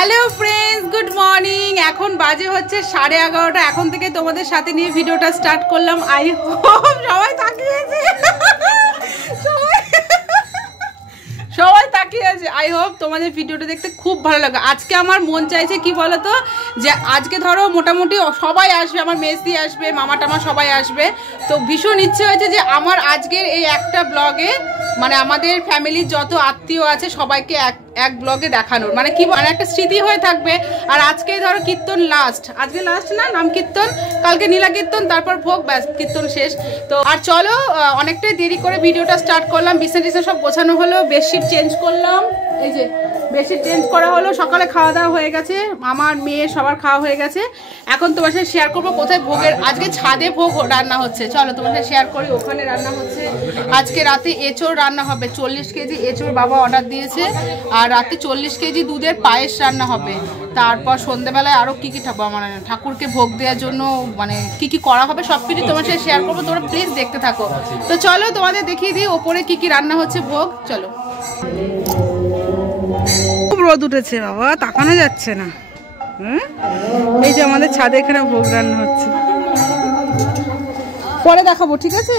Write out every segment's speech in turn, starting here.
Hello friends good morning এখন বাজে হচ্ছে 11:30 এখন থেকে তোমাদের সাথে নিয়ে ভিডিওটা স্টার্ট করলাম আই হোপ সবাই তাকিয়েছে সবাই তাকিয়ে আছে আই হোপ তোমাদের ভিডিওটা দেখতে খুব ভালো লাগে আজকে আমার মন চাইছে কি বলো তো যে আজকে ধরো মোটামুটি সবাই আসবে আমার মেসি আসবে মামা টামা সবাই আসবে তো ভীষণ ইচ্ছে হয়েছে যে আমার আজকের এই একটা ব্লগে মানে আমাদের ফ্যামিলির যত আত্মীয় আছে সবাইকে এক ব্লগে দেখানোর মানে কি মানে একটা স্মৃতি হয়ে থাকবে আর আজকে ধরো কীর্তন লাস্ট আজকে লাস্ট না নাম কীর্তন কালকে নীলা কীর্তন তারপর ভোগ ব্যাস কীর্তন শেষ তো আর চলো অনেকটাই দেরি করে ভিডিওটা স্টার্ট করলাম বিছানা সব গোছানো হলো বেডশিট চেঞ্জ করলাম এই যে বেডশিট চেঞ্জ করা হলো সকালে খাওয়া দাওয়া হয়ে গেছে আমার মেয়ে সবার খাওয়া হয়ে গেছে এখন তোমার সাথে শেয়ার করবো কোথায় ভোগের আজকে ছাদে ভোগ রান্না হচ্ছে চলো তোমার সাথে শেয়ার করি ওখানে রান্না হচ্ছে আজকে রাতে এঁচোড় রান্না হবে 40 কেজি এঁচোড় বাবা অর্ডার দিয়েছে আর রাতে 40 কেজি দুধের পায়েস রান্না হবে তারপর সন্ধ্যেবেলায় আরও কী কী মানে ঠাকুরকে ভোগ দেওয়ার জন্য মানে কী কী করা হবে সব কিছু তোমার সাথে শেয়ার করবো তোমরা প্লিজ দেখতে থাকো তো চলো তোমাদের দেখিয়ে দিই ওপরে কী কী রান্না হচ্ছে ভোগ চলো খুব রোদ উঠেছে বাবা তাকানো যাচ্ছে না এই যে আমাদের ছাদে এখানে ভোগ রান্না হচ্ছে পরে দেখাবো ঠিক আছে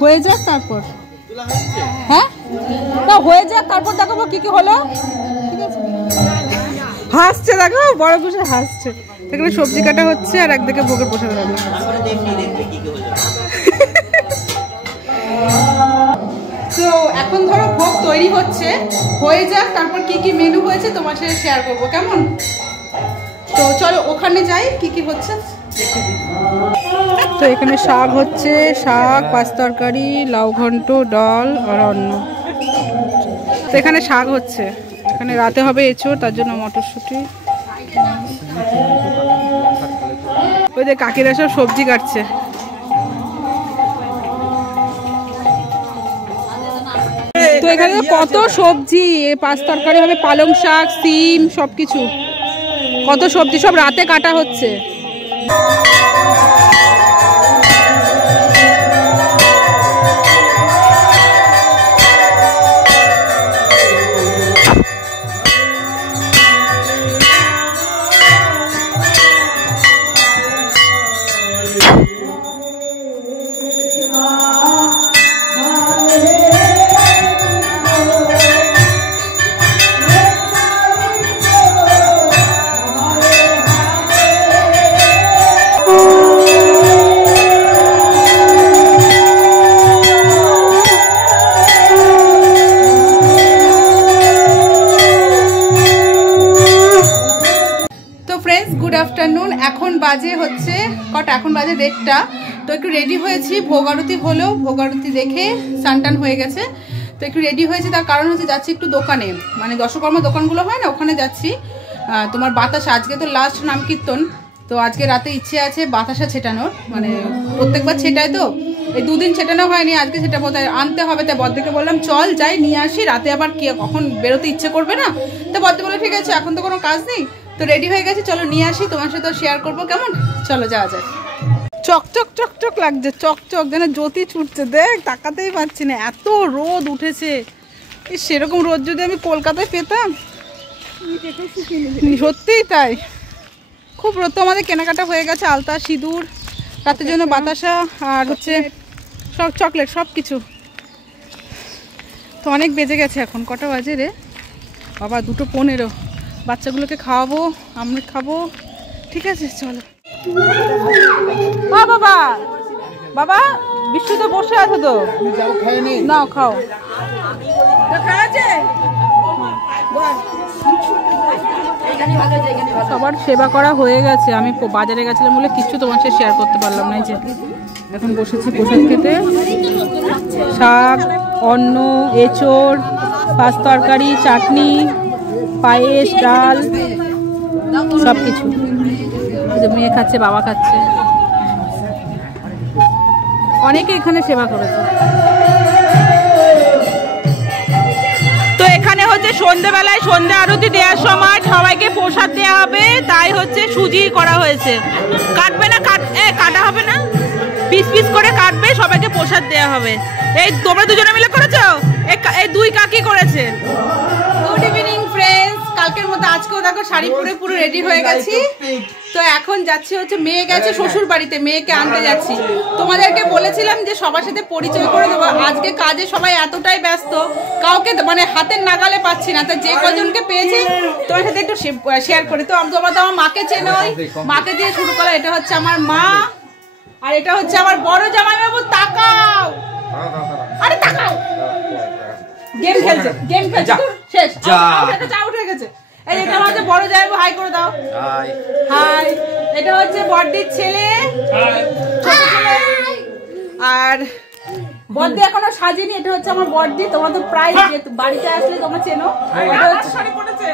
হয়ে যাক তারপর হ্যাঁ না হয়ে যাক তারপর দেখাবো কি কি হলো ঠিক আছে হাসছে দেখো বড় বসে হাসছে এখানে সবজি কাটা হচ্ছে আর একদিকে ভোগের প্রসাদ রান্না তো এখন ধরো ভোগ তৈরি হচ্ছে হয়ে যাক তারপর কি কি মেনু হয়েছে তোমার সাথে শেয়ার করবো কেমন তো চলো ওখানে যাই কি কি হচ্ছে তো এখানে শাক হচ্ছে শাক পাঁচ তরকারি লাউ ঘন্ট ডাল আর অন্ন তো এখানে শাক হচ্ছে এখানে রাতে হবে এঁচোড় তার জন্য মটরশুঁটি ওই যে কাকিরা সব সবজি কাটছে তো এখানে কত সবজি পাঁচ তরকারি হবে পালং শাক সিম সবকিছু কত সবজি সব রাতে কাটা হচ্ছে আফটারনুন এখন বাজে হচ্ছে কটা এখন বাজে 1:30 তো একটু রেডি হয়েছি ভোগ আরতি হলো ভোগ আরতি দেখে সানটান হয়ে গেছে তো একটু রেডি হয়েছে তার কারণ হচ্ছে যাচ্ছি একটু দোকানে মানে দশকর্মা দোকানগুলো হয় না ওখানে যাচ্ছি তোমার বাতাসা আজকে তো লাস্ট নাম কীর্তন তো আজকে রাতে ইচ্ছে আছে বাতাসা ছেটানোর মানে প্রত্যেকবার ছেটায় তো এই দুদিন ছেটানো হয়নি আজকে সেটা বোধহয় আনতে হবে তাই বদ্দিকে বললাম চল যাই নিয়ে আসি রাতে আবার কে কখন বেরোতে ইচ্ছে করবে না তো বদ্দি বলে ঠিক আছে এখন তো কোনো কাজ নেই তো রেডি হয়ে গেছে চলো নিয়ে আসি তোমার সাথে শেয়ার করবো কেমন চলো যাওয়া যায় চকচক চকচক লাগছে চকচক যেন জ্যোতি ছুটছে দেখ তাকাতেই পারছি না এত রোদ উঠেছে সেরকম রোদ যদি আমি কলকাতায় পেতাম সত্যিই তাই খুব রোদ তো আমাদের কেনাকাটা হয়ে গেছে আলতা সিঁদুর রাতের জন্য বাতাসা আর হচ্ছে সব চকলেট সব কিছু তো অনেক বেজে গেছে এখন কটা বাজে রে বাবা 2:15 বাচ্চাগুলোকে খাওয়াবো আমরা খাবো ঠিক আছে চলো বাবা বাবা বিশ্বু তো বসে আছে তো নাও খাও সবার সেবা করা হয়ে গেছে আমি বাজারে গেছিলাম বলে কিচ্ছু তোমার সাথে শেয়ার করতে পারলাম না এই যে এখন বসেছি প্রসাদ খেতে শাক অন্ন এঁচোড় পাঁচ তরকারি চাটনি পায়েস ডাল সব কিছু মেয়ে খাচ্ছে বাবা খাচ্ছে অনেকে এখানে সেবা করেছে তো এখানে হচ্ছে সন্ধ্যেবেলায় সন্ধ্যা আরতি দেওয়ার সময় সবাইকে প্রসাদ দেওয়া হবে তাই হচ্ছে সুজি করা হয়েছে কাটবে না কাটা হবে না পিস পিস করে কাটবে সবাইকে প্রসাদ দেওয়া হবে এই তোমরা দুজনে মিলে করেছো এই দুই কাকি করেছে গুড ইভিনিং ফ্রেন্ডস কালকের মতো আজকেও দেখো শাড়ি পরে পুরো রেডি হয়ে গেছি। তো এখন যাচ্ছি হচ্ছে, মেয়ে গেছে শ্বশুর বাড়িতে, মেয়েকে আনতে যাচ্ছি। তোমাদেরকে বলেছিলাম যে সবার সাথে পরিচয় করে দেবো। আজকে কাজে সবাই এতটাই ব্যস্ত, কাউকে মানে হাতের নাগালে পাচ্ছি না। তা যে কজনকে পেয়েছি তোমার সাথে একটু শেয়ার করি। তো তোমরা তো আমার মাকে চেনোই, মাকে দিয়ে শুরু করা। এটা হচ্ছে আমার মা, আর এটা হচ্ছে আমার বড় জামাইবাবু। তাকাও, আরে তাকাও, গেম খেলছে, গেম খেলছে। শেষ, চা উঠে গেছে। এই এটা হচ্ছে বড় জামাইবাবু, হাই করে দাও। High high. এটা হচ্ছে বড়দির ছেলে, ছোট ছেলে। আর বড়দি এখনো সাজিনি। এটা হচ্ছে আমার বড়দি। তোমরা তো প্রায় বাড়িতে আসলে তোমরা চেনো। এটা হচ্ছে শাড়ি পরেছে।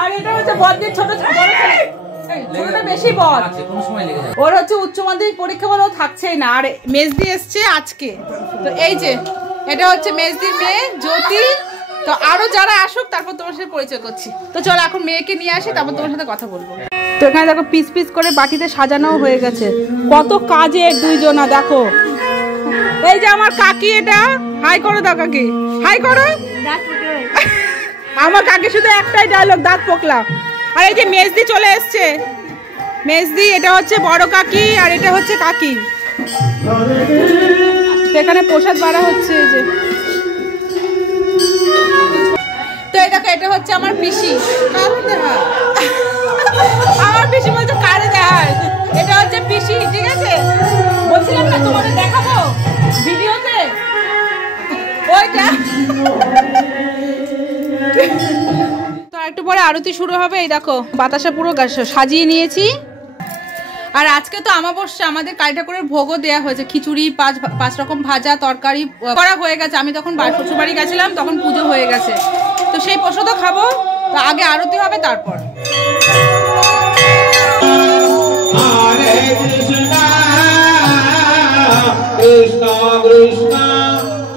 আর এটা হচ্ছে বড়দির ছোট ছেলে, ছোটটা বেশি বড়, ওর হচ্ছে উচ্চ মাধ্যমিক পরীক্ষা বলে ও থাকছেই না। আর মেজদি এসছে আজকে। তো এই যে এটা হচ্ছে মেজদির মেয়ে জ্যোতি। তো আরো যারা আসুক তারপর তোমার সাথে পরিচয় করছি। তো চলো এখন মেয়েকে নিয়ে আসি, তারপর তোমার সাথে কথা বলবো। তো এখানে দেখো পিস পিস করে বাটিতে সাজানো হয়ে গেছে। কত কাজের দুইজনা দেখো। এই যে আমার কাকি, এটা হাই করো দাও কাকি, হাই করো। আমার কাকি শুধু একটাই ডায়লগ, দাঁত পোকলা। আর এই যে মেজদি চলে এসছে, মেজদি। এটা হচ্ছে বড় কাকি আর এটা হচ্ছে কাকি। সেখানে প্রসাদ বাড়া হচ্ছে। এই যে তো এই দেখো, এটা হচ্ছে আমার পিসি। আমার পিসি বলছে কারে দেখায়। এটা হচ্ছে পিসি, ঠিক আছে? বলছিলাম না তোমাদের দেখাবো ভিডিওতে ওইটা। তো একটু পরে আরতি শুরু হবে। এই দেখো বাতাসা পুরো সাজিয়ে নিয়েছি। আর আজকে তো আমাবস্যা, আমাদের কালী ঠাকুরের ভোগও দেওয়া হয়েছে। খিচুড়ি, পাঁচ রকম ভাজা তরকারি করা হয়ে গেছে। আমি তখন শ্বশুর বাড়ি গেছিলাম, তখন পুজো হয়ে গেছে। তো সেই প্রসাদও খাবো। তো আগে আরতি হবে, তারপর। কৃষ্ণ কৃষ্ণ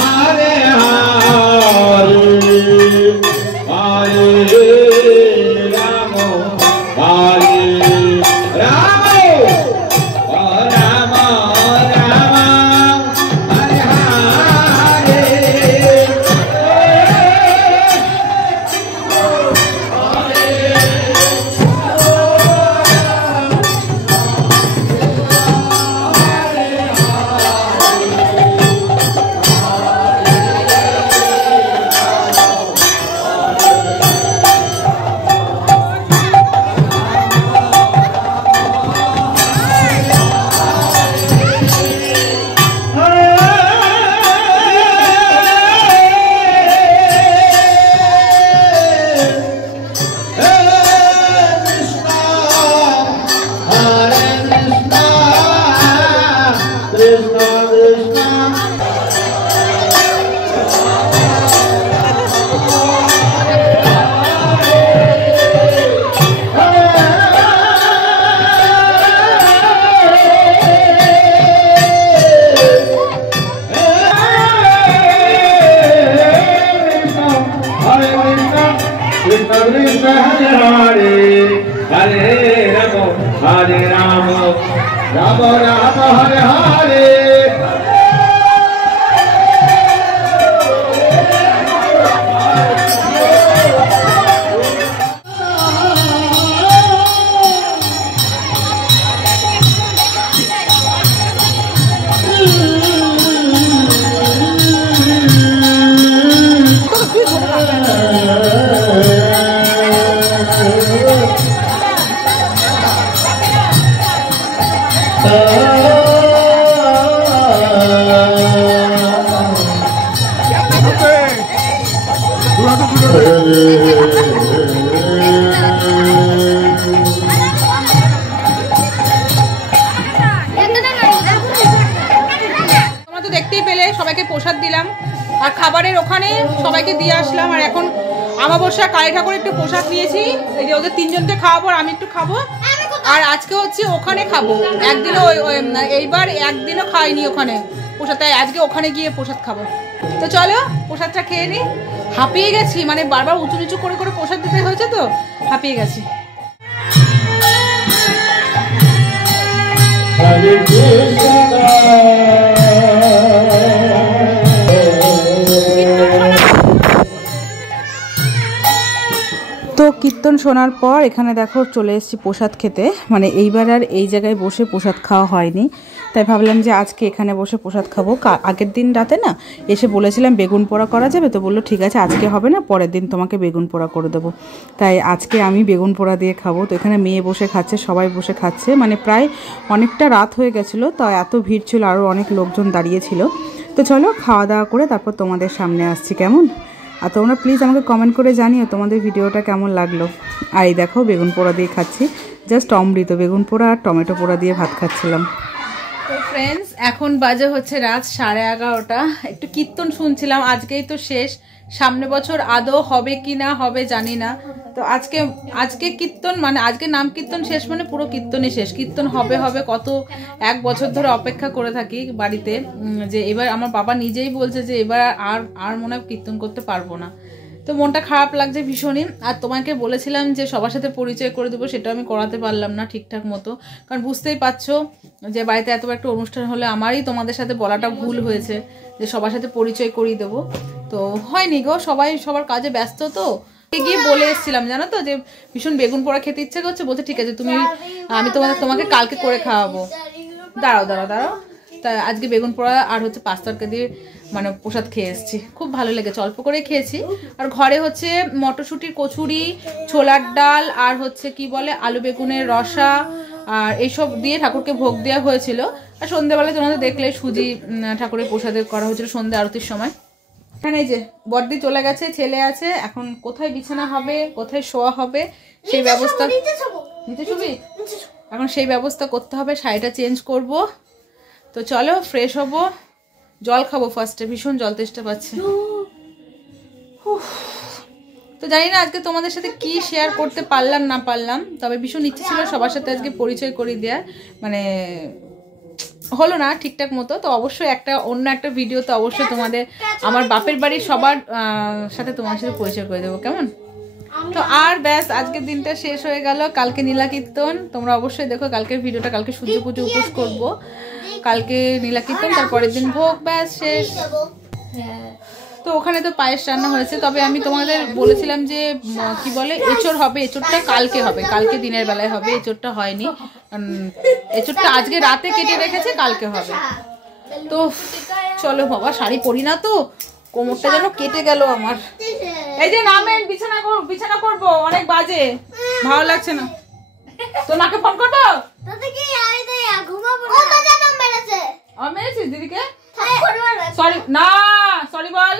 হরে হরে হরে রাম হরে Ram Ram Ram Hare Hare. Hare Rama, Rama Rama Hare Hare. প্রসাদ দিলাম আর খাবারের ওখানে সবাইকে দিয়ে আসলাম। আর এখন আমাবস্যা কালী ঠাকুর একটু প্রসাদ নিয়েছি। এই যে ওদের তিনজনকে খাওয়াবো, আমি একটু খাবো। আর আজকে হচ্ছে ওখানে খাবো। একদিনও এইবার একদিনও খাইনি ওখানে প্রসাদ, তাই আজকে ওখানে গিয়ে প্রসাদ খাবো। তো চলো প্রসাদটা খেয়ে নি। হাঁপিয়ে গেছি, মানে বারবার উঁচু নিচু করে করে প্রসাদ দিতে হয়েছে, তো হাঁপিয়ে গেছি। কীর্তন শোনার পর এখানে দেখো চলে এসেছি প্রসাদ খেতে। মানে এইবার আর এই জায়গায় বসে প্রসাদ খাওয়া হয়নি, তাই ভাবলাম যে আজকে এখানে বসে প্রসাদ খাবো। আগের দিন রাতে না এসে বলেছিলাম বেগুন পোড়া করা যাবে, তো বললো ঠিক আছে আজকে হবে না, পরের দিন তোমাকে বেগুন পোড়া করে দেবো। তাই আজকে আমি বেগুন পোড়া দিয়ে খাবো। তো এখানে মেয়ে বসে খাচ্ছে, সবাই বসে খাচ্ছে। মানে প্রায় অনেকটা রাত হয়ে গেছিলো, তো এত ভিড় ছিল, আরও অনেক লোকজন দাঁড়িয়েছিল। তো চলো খাওয়া দাওয়া করে তারপর তোমাদের সামনে আসছি কেমন। আর তোমরা প্লিজ আমাকে কমেন্ট করে জানিও তোমাদের ভিডিওটা কেমন লাগলো। আর এই দেখো বেগুন পোড়া দিয়ে খাচ্ছি, জাস্ট অমৃত। বেগুন পোড়া আর টমেটো পোড়া দিয়ে ভাত খাচ্ছিলাম। তো ফ্রেন্ডস এখন বাজে হচ্ছে রাত 11:30। একটু কীর্তন শুনছিলাম, আজকেই তো শেষ। সামনে বছর আদৌ হবে কি না হবে জানি না। তো আজকে কীর্তন মানে আজকে নাম কীর্তন শেষ, মানে পুরো কীর্তনই শেষ। কীর্তন হবে কত 1 বছর ধরে অপেক্ষা করে থাকি বাড়িতে, যে এবার আমার বাবা নিজেই বলছে যে এবার আর মনে হয় কীর্তন করতে পারবো না। তো মনটা খারাপ লাগছে ভীষণই। আর তোমাকে বলেছিলাম যে সবার সাথে পরিচয় করে দেবো, সেটা আমি করাতে পারলাম না ঠিকঠাক মতো, কারণ বুঝতেই পারছো যে বাড়িতে এত একটা অনুষ্ঠান হলে আমারই তোমাদের সাথে বলাটা ভুল হয়েছে যে সবার সাথে পরিচয় করিয়ে দেবো। তো হয়নি গো, সবাই সবার কাজে ব্যস্ত। তো গিয়ে বলে এসেছিলাম জানো তো, যে ভীষণ বেগুন পোড়া খেতে ইচ্ছা করছে। বলছে ঠিক আছে আমি তোমাকে কালকে করে খাওয়াবো। দাঁড়াও। তা আজকে বেগুন পোড়া আর হচ্ছে 5 তরকা দিয়ে মানে প্রসাদ খেয়ে এসেছি, খুব ভালো লেগেছে। অল্প করে খেয়েছি। আর ঘরে হচ্ছে মটরশুঁটির কচুরি, ছোলার ডাল, আর হচ্ছে কি বলে আলু বেগুনের রসা, আর এইসব দিয়ে ঠাকুরকে ভোগ দেওয়া হয়েছিল। আর সন্ধ্যেবেলায় তোমাদের দেখলে সুজি ঠাকুরের প্রসাদে করা হয়েছিল সন্ধ্যে আরতির সময়। এখানে এই যে বড়দি চলে গেছে, ছেলে আছে। এখন কোথায় বিছানা হবে, কোথায় শোয়া হবে সেই ব্যবস্থা, নিতে শুবি এখন সেই ব্যবস্থা করতে হবে। শাড়িটা চেঞ্জ করব। তো চলো ফ্রেশ হবো, জল খাবো ফার্স্টে, ভীষণ জল তেষ্টা পাচ্ছে। তো জানি না আজকে তোমাদের সাথে কি শেয়ার করতে পারলাম না পারলাম, তবে ভীষণ ইচ্ছে ছিল সবার সাথে আজকে পরিচয় করিয়ে দেওয়ার, মানে হলো না ঠিকঠাক মতো। তো অবশ্যই অন্য একটা ভিডিও তো অবশ্যই তোমাদের আমার বাপের বাড়ির সবার সাথে তোমার সাথে পরিচয় করে দেবো কেমন। তো আর ব্যাস আজকের দিনটা শেষ হয়ে গেল। কালকে নীলা কীর্তন, তোমরা অবশ্যই দেখো কালকের ভিডিওটা। কালকে সূর্য পুজো উপোস করবো, কালকে নীলা কীর্তন, তারপরের দিন ভোগ, ব্যাস শেষ। তো ওখানে তো পায়েস রান্না হয়েছে, তবে আমি তোমাদের বলেছিলাম যে কি বলে এঁচড় হবে, এঁচড়টা কালকে হবে, কালকে দিনের বেলায় হবে। এঁচড়টা হয়নি, এঁচড়টা আজকে রাতে কেটে রেখেছে, কালকে হবে। তো চলো বাবা, শাড়ি পরি না তো, কোমরটা যেন কেটে গেল আমার। এই যে নামেন, বিছানা করবো, অনেক বাজে, ভালো লাগছে না। তো নাকে ফোন করবো, মেরেছিস দিদিকে? সরি না, সরি বল।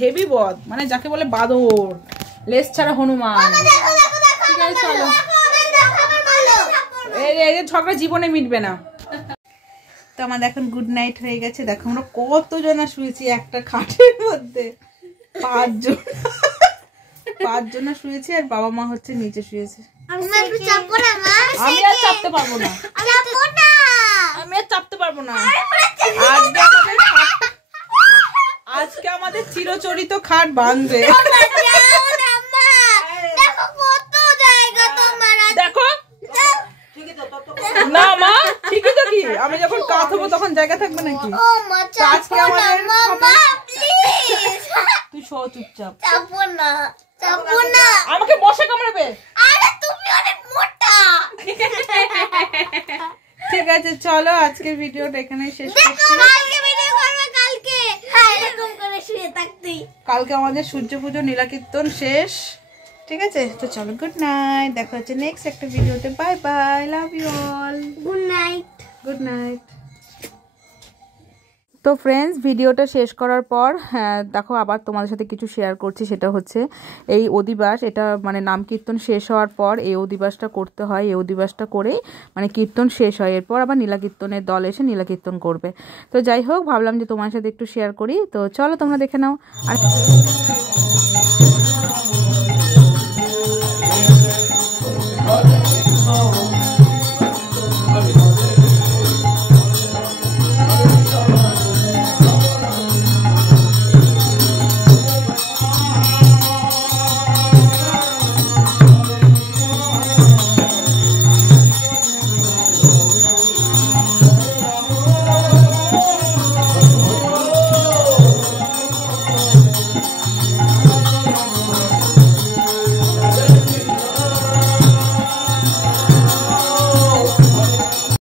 হেভি বদ মানে যাকে বলে বাদর, লেজ ছাড়া হনুমান। ঠিক আছে চলো, এই ঝগড়া জীবনে মিটবে না। তো আমাদের এখন গুড নাইট হয়ে গেছে। দেখো আমরা কতজনা শুয়েছি একটা খাটের মধ্যে, 5 জন শুয়েছি, আর বাবা মা হচ্ছে নিচে শুয়েছে। আমি আর চাপতে পারবো না, আজকে আমাদের চিরচরিত খাট ভাঙবে। দেখো না মা, ঠিকই তো, কি আমি যখন কাত হবো তখন জায়গা থাকবে নাকি? আজকে আমাদের তুই শো চুপচাপ, আমাকে বসে কামড়াবে। ঠিক আছে চলো, আজকের ভিডিওটা এখানে শেষ করছি। কালকে আমাদের সূর্য পুজো, নীলা কীর্তন শেষ। ঠিক আছে তো চলো, গুড নাইট, দেখা হচ্ছে নেক্সট একটা ভিডিওতে। Bye bye, love you all, good night. তো ফ্রেন্ডস, ভিডিওটা শেষ করার পর দেখো আবার তোমাদের সাথে কিছু শেয়ার করছি। সেটা হচ্ছে এই অধিবাস, এটা মানে নাম কীর্তন শেষ হওয়ার পর এই অধিবাসটা করতে হয়। এই অধিবাসটা করেই মানে কীর্তন শেষ হয়, এরপর আবার নীলা কীর্তনের দল এসে নীলা কীর্তন করবে। তো যাই হোক, ভাবলাম যে তোমার সাথে একটু শেয়ার করি। তো চলো তোমরা দেখে নাও। আর